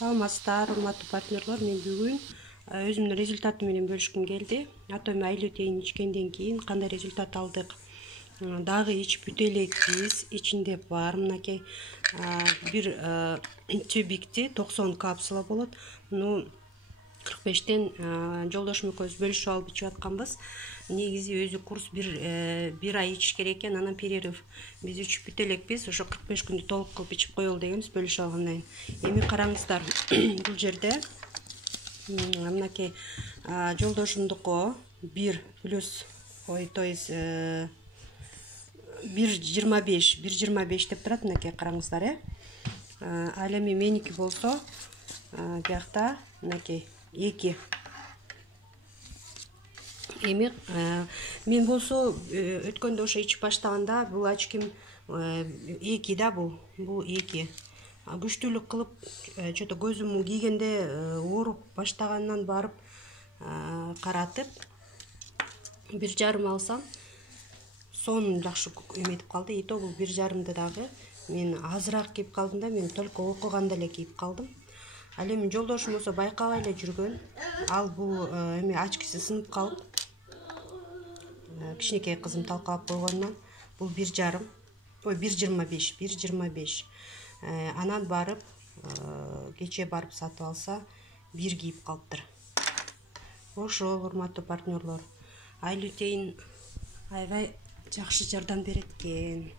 Саламатсыздар, урматтуу партнерлор. Мен бүгүн өзүмдүн результаты менен бөлүшкүм келди. Атом айлютейн ичкенден кийин кандай результат алдык? Дагы ичип бүтө элекпиз. Ичинде бар мынакей бир тюбикти 90 капсула болот. Муну 45тен жолдошум экөөбүз бөлүшүп алып ичип атканбыз. Негизи өзү курс бир ай ичиш керек экен, анан перерыв. Биз ичип бүтө элекпиз, ошо 45 күндү толук кылып ичип коелу дегенбиз бөлүшүп алгандан кийин. Эми караңыздар, бул жерде мынакей жолдошумдуку 1 плюс то есть 1,25 деп турат, мынакей караңыздар, Ал эми меники болсо биякта мынакей 2. Эми мен болсо өткөндө ошо ичип баштаганда бул очким 2 да, бул 2. Күчтүүлүк кылып чөтө көзүмө кийгенде ооруп баштагандан барып каратып 1,5 алсам сонун жакшы эметип калды. И то бул 1,5-ды дагы мен азыраак кийип калдым да, мен только окуганда эле кийип калдым. Ал эми жолдошум болсо байкабай эле жүргөн. Ал бул эми очкиси сынып калып, кичинекей кызым талкалап койгондон бул 1,5, ой 1,25. Анан барып кече барып сатып алса 1 кийип калыптыр. Ошол, урматтуу партнерлор, айлютейн аябай жакшы жардам берет экен.